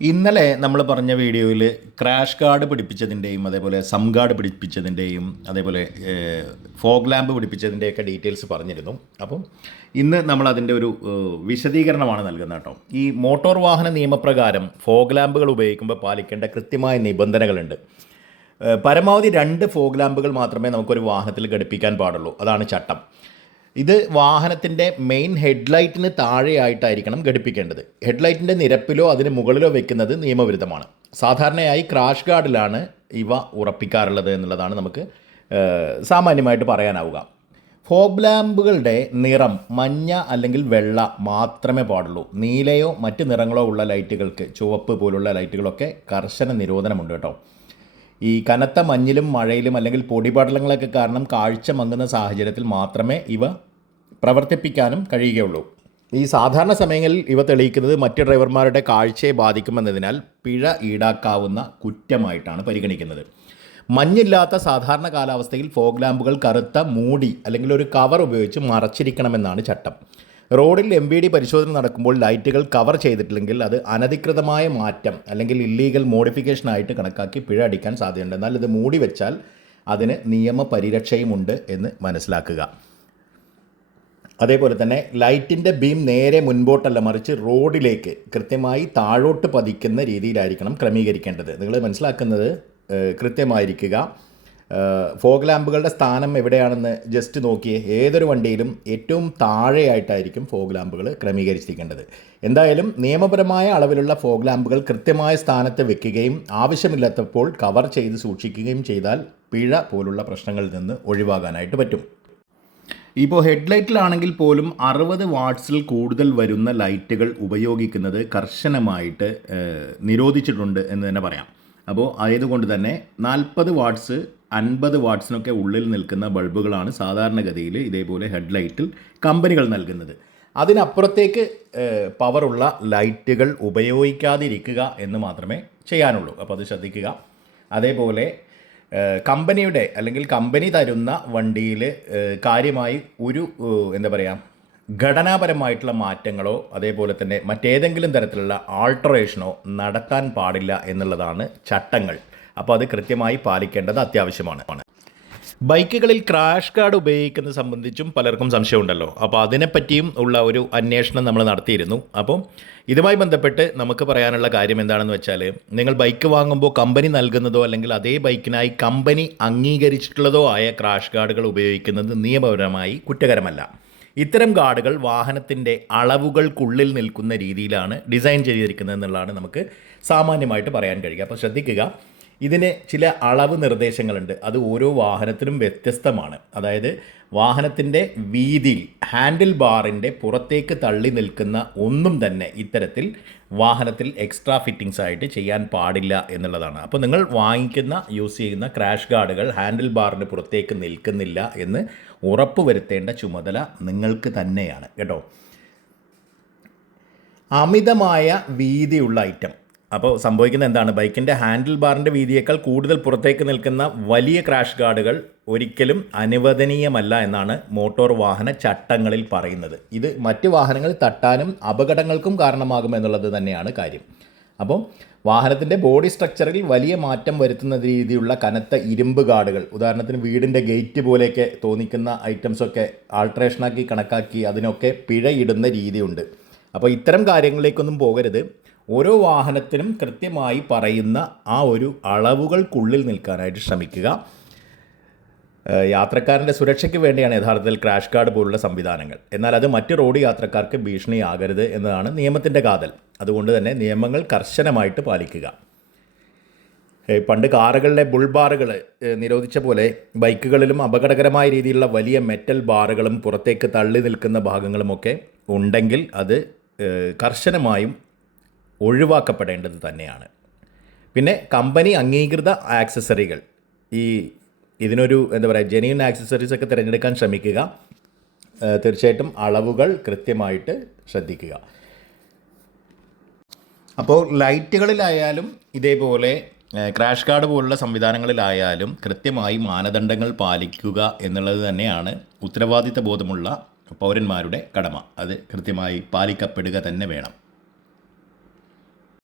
ഇന്നലെ നമ്മൾ പറഞ്ഞ വീഡിയോയിൽ ക്രാഷ് കാർഡ് പിടിപ്പിച്ചതിന്റെയും അതേപോലെ സം കാർഡ് പിടിപ്പിച്ചതിന്റെയും അതേപോലെ ഫോഗ് ലാമ്പ് പിടിപ്പിച്ചതിന്റെയൊക്കെ ഡീറ്റെയിൽസ് പറഞ്ഞിരുന്നു. അപ്പം ഇന്ന് നമ്മൾ അതിന്റെ ഒരു വിശദീകരണമാണ് നൽകുന്നത് കേട്ടോ. ഈ മോട്ടോർ വാഹന നിയമപ്രകാരം ഫോഗ് ലാമ്പുകൾ ഉപയോഗിക്കുമ്പോൾ പാലിക്കേണ്ട കൃത്യമായ നിബന്ധനകളുണ്ട്. പരമാവധി രണ്ട് ഫോഗ് ലാമ്പുകൾ മാത്രമേ നമുക്കൊരു വാഹനത്തിൽ ഘടിപ്പിക്കാൻ പാടുള്ളൂ. അതാണ് ചട്ടം. ഇത് വാഹനത്തിന്റെ മെയിൻ ഹെഡ്ലൈറ്റിന് താഴെയായിട്ടായിരിക്കണം ഘടിപ്പിക്കേണ്ടത്. ഹെഡ്ലൈറ്റിന്റെ നിരപ്പിലോ അതിന് മുകളിലോ വെക്കുന്നത് നിയമവിരുദ്ധമാണ്. സാധാരണയായി ക്രാഷ് ഗാർഡിലാണ് ഇവ ഉറപ്പിക്കാറുള്ളത് എന്നുള്ളതാണ് നമുക്ക് സാമാന്യമായിട്ട് പറയാനാവുക. ഫോഗ് ലാമ്പുകളുടെ നിറം മഞ്ഞ അല്ലെങ്കിൽ വെള്ള മാത്രമേ പാടുള്ളൂ. നീലയോ മറ്റ് നിറങ്ങളോ ഉള്ള ലൈറ്റുകൾക്ക് ചുവപ്പ് പോലുള്ള ലൈറ്റുകളൊക്കെ കർശന നിരോധനമുണ്ട് കേട്ടോ. ഈ കനത്ത മഞ്ഞിലും മഴയിലും അല്ലെങ്കിൽ പൊടിപടലങ്ങളൊക്കെ കാരണം കാഴ്ച മങ്ങുന്ന സാഹചര്യത്തിൽ മാത്രമേ ഇവ പ്രവർത്തിപ്പിക്കാനും കഴിയുകയുള്ളൂ. ഈ സാധാരണ സമയങ്ങളിൽ ഇവ തെളിയിക്കുന്നത് മറ്റ് ഡ്രൈവർമാരുടെ കാഴ്ചയെ ബാധിക്കുമെന്നതിനാൽ പിഴ ഈടാക്കാവുന്ന കുറ്റമായിട്ടാണ് പരിഗണിക്കുന്നത്. മഞ്ഞില്ലാത്ത സാധാരണ കാലാവസ്ഥയിൽ ഫോഗ് ലാമ്പുകൾ കറുത്ത മൂടി അല്ലെങ്കിൽ ഒരു കവർ ഉപയോഗിച്ച് മറച്ചിരിക്കണമെന്നാണ് ചട്ടം. റോഡിൽ എം ബി ഡി പരിശോധന നടക്കുമ്പോൾ ലൈറ്റുകൾ കവർ ചെയ്തിട്ടില്ലെങ്കിൽ അത് അനധികൃതമായ മാറ്റം അല്ലെങ്കിൽ ഇല്ലീഗൽ മോഡിഫിക്കേഷൻ ആയിട്ട് കണക്കാക്കി പിഴ അടിക്കാൻ സാധ്യതയുണ്ട്. എന്നാൽ ഇത് മൂടി വെച്ചാൽ അതിന് നിയമ പരിരക്ഷയുമുണ്ട് എന്ന് മനസ്സിലാക്കുക. അതേപോലെ തന്നെ ലൈറ്റിന്റെ ബീം നേരെ മുൻപോട്ടല്ല മറിച്ച് റോഡിലേക്ക് കൃത്യമായി താഴോട്ട് പതിക്കുന്ന രീതിയിലായിരിക്കണം ക്രമീകരിക്കേണ്ടത്. നിങ്ങൾ മനസ്സിലാക്കുന്നത് കൃത്യമായിരിക്കുക. ഫോഗ് ലാമ്പുകളുടെ സ്ഥാനം എവിടെയാണെന്ന് ജസ്റ്റ് നോക്കിയേ. ഏതൊരു വണ്ടിയിലും ഏറ്റവും താഴെയായിട്ടായിരിക്കും ഫോഗ് ലാമ്പുകൾ ക്രമീകരിച്ചിരിക്കേണ്ടത്. എന്തായാലും നിയമപരമായ അളവിലുള്ള ഫോഗ് ലാമ്പുകൾ കൃത്യമായ സ്ഥാനത്ത് വെക്കുകയും ആവശ്യമില്ലാത്തപ്പോൾ കവർ ചെയ്ത് സൂക്ഷിക്കുകയും ചെയ്താൽ പിഴ പോലുള്ള പ്രശ്നങ്ങളിൽ നിന്ന് ഒഴിവാകാനായിട്ട് പറ്റും. ഇപ്പോൾ ഹെഡ്ലൈറ്റിലാണെങ്കിൽ പോലും അറുപത് വാട്ട്സിൽ കൂടുതൽ വരുന്ന ലൈറ്റുകൾ ഉപയോഗിക്കുന്നത് കർശനമായിട്ട് നിരോധിച്ചിട്ടുണ്ട് എന്ന് തന്നെ പറയാം. അപ്പോൾ ആയതുകൊണ്ട് തന്നെ നാൽപ്പത് വാട്ട്സ് അൻപത് വാട്ട്സിനൊക്കെ ഉള്ളിൽ നിൽക്കുന്ന ബൾബുകളാണ് സാധാരണഗതിയിൽ ഇതേപോലെ ഹെഡ്ലൈറ്റിൽ കമ്പനികൾ നൽകുന്നത്. അതിനപ്പുറത്തേക്ക് പവറുള്ള ലൈറ്റുകൾ ഉപയോഗിക്കാതിരിക്കുക എന്ന് മാത്രമേ ചെയ്യാനുള്ളൂ. അപ്പോൾ അത് ശ്രദ്ധിക്കുക. അതേപോലെ കമ്പനിയുടെ അല്ലെങ്കിൽ കമ്പനി തരുന്ന വണ്ടിയിൽ കാര്യമായി ഒരു എന്താ പറയുക ഘടനാപരമായിട്ടുള്ള മാറ്റങ്ങളോ അതേപോലെ തന്നെ മറ്റേതെങ്കിലും തരത്തിലുള്ള ആൾട്ടറേഷനോ നടത്താൻ പാടില്ല എന്നുള്ളതാണ് ചട്ടങ്ങൾ. അപ്പോൾ അത് കൃത്യമായി പാലിക്കേണ്ടത് അത്യാവശ്യമാണ്. ബൈക്കുകളിൽ ക്രാഷ് കാർഡ് ഉപയോഗിക്കുന്നത് സംബന്ധിച്ചും പലർക്കും സംശയമുണ്ടല്ലോ. അപ്പോൾ അതിനെപ്പറ്റിയും ഉള്ള ഒരു അന്വേഷണം നമ്മൾ നടത്തിയിരുന്നു. അപ്പം ഇതുമായി ബന്ധപ്പെട്ട് നമുക്ക് പറയാനുള്ള കാര്യം എന്താണെന്ന് വെച്ചാൽ നിങ്ങൾ ബൈക്ക് വാങ്ങുമ്പോൾ കമ്പനി നൽകുന്നതോ അല്ലെങ്കിൽ അതേ ബൈക്കിനായി കമ്പനി അംഗീകരിച്ചിട്ടുള്ളതോ ആയ ക്രാഷ് കാർഡുകൾ ഉപയോഗിക്കുന്നത് നിയമപരമായി കുറ്റകരമല്ല. ഇത്തരം ഗാർഡുകൾ വാഹനത്തിന്റെ അളവുകൾക്കുള്ളിൽ നിൽക്കുന്ന രീതിയിലാണ് ഡിസൈൻ ചെയ്തിരിക്കുന്നത് എന്നുള്ളതാണ് നമുക്ക് സാമാന്യമായിട്ട് പറയാൻ കഴിയുക. അപ്പോൾ ശ്രദ്ധിക്കുക ഇതിന് ചില അളവ് നിർദ്ദേശങ്ങളുണ്ട്. അത് ഓരോ വാഹനത്തിനും വ്യത്യസ്തമാണ്. അതായത് വാഹനത്തിന്റെ വീതിയിൽ ഹാൻഡിൽ ബാറിന്റെ പുറത്തേക്ക് തള്ളി നിൽക്കുന്ന ഒന്നും തന്നെ ഇത്തരത്തിൽ വാഹനത്തിൽ എക്സ്ട്രാ ഫിറ്റിങ്സ് ആയിട്ട് ചെയ്യാൻ പാടില്ല എന്നുള്ളതാണ്. അപ്പോൾ നിങ്ങൾ വാങ്ങിക്കുന്ന യൂസ് ചെയ്യുന്ന ക്രാഷ് ഗാർഡുകൾ ഹാൻഡിൽ ബാറിന് പുറത്തേക്ക് നിൽക്കുന്നില്ല എന്ന് ഉറപ്പ് വരുത്തേണ്ട ചുമതല നിങ്ങൾക്ക് തന്നെയാണ്. കേട്ടോ? അമിതമായ വീതിയുള്ള ഐറ്റം അപ്പോൾ സംഭവിക്കുന്നത് എന്താണ്? ബൈക്കിന്റെ ഹാൻഡിൽ ബാറിന്റെ വീതിയേക്കാൾ കൂടുതൽ പുറത്തേക്ക് നിൽക്കുന്ന വലിയ ക്രാഷ് ഗാർഡുകൾ ഒരിക്കലും അനുവദനീയമല്ല എന്നാണ് മോട്ടോർ വാഹന ചട്ടങ്ങളിൽ പറയുന്നത്. ഇത് മറ്റ് വാഹനങ്ങൾ തട്ടാനും അപകടങ്ങൾക്കും കാരണമാകുമെന്നുള്ളത് തന്നെയാണ് കാര്യം. അപ്പം വാഹനത്തിന്റെ ബോഡി സ്ട്രക്ചറിൽ വലിയ മാറ്റം വരുത്തുന്ന രീതിയിലുള്ള കനത്ത ഇരുമ്പ് ഗാർഡുകൾ ഉദാഹരണത്തിന് വീടിന്റെ ഗേറ്റ് പോലെയൊക്കെ തോന്നിക്കുന്ന ഐറ്റംസൊക്കെ ആൾട്രേഷനാക്കി കണക്കാക്കി അതിനൊക്കെ പിഴയിടുന്ന രീതിയുണ്ട്. അപ്പോൾ ഇത്തരം കാര്യങ്ങളിലേക്കൊന്നും പോകരുത്. ഓരോ വാഹനത്തിനും കൃത്യമായി പറയുന്ന ആ ഒരു അളവുകൾക്കുള്ളിൽ നിൽക്കാനായിട്ട് ശ്രമിക്കുക. യാത്രക്കാരന്റെ സുരക്ഷയ്ക്ക് വേണ്ടിയാണ് യഥാർത്ഥത്തിൽ ക്രാഷ് കാർഡ് പോലുള്ള സംവിധാനങ്ങൾ. എന്നാൽ അത് മറ്റ് റോഡ് യാത്രക്കാർക്ക് ഭീഷണിയാകരുത് എന്നതാണ് നിയമത്തിന്റെ കാതൽ. അതുകൊണ്ട് തന്നെ നിയമങ്ങൾ കർശനമായിട്ട് പാലിക്കുക. പണ്ട് കാറുകളിലെ ബുൾ ബാറുകൾ നിരോധിച്ച പോലെ ബൈക്കുകളിലും അപകടകരമായ രീതിയിലുള്ള വലിയ മെറ്റൽ ബാറുകളും പുറത്തേക്ക് തള്ളി നിൽക്കുന്ന ഭാഗങ്ങളുമൊക്കെ ഉണ്ടെങ്കിൽ അത് കർശനമായും ഒഴിവാക്കപ്പെടേണ്ടത് തന്നെയാണ്. പിന്നെ കമ്പനി അംഗീകൃത ആക്സസറികൾ. ഈ ഇതിനൊരു എന്താ പറയുക ജെന്യൂൻ ആക്സസറീസ് ഒക്കെ തിരഞ്ഞെടുക്കാൻ ശ്രമിക്കുക. തീർച്ചയായിട്ടും അളവുകൾ കൃത്യമായിട്ട് ശ്രദ്ധിക്കുക. അപ്പോൾ ലൈറ്റുകളിലായാലും ഇതേപോലെ ക്രാഷ് കാർഡ് പോലുള്ള സംവിധാനങ്ങളിലായാലും കൃത്യമായി മാനദണ്ഡങ്ങൾ പാലിക്കുക എന്നുള്ളത് തന്നെയാണ് ഉത്തരവാദിത്ത ബോധമുള്ള പൗരന്മാരുടെ കടമ. അത് കൃത്യമായി പാലിക്കപ്പെടുക തന്നെ വേണം.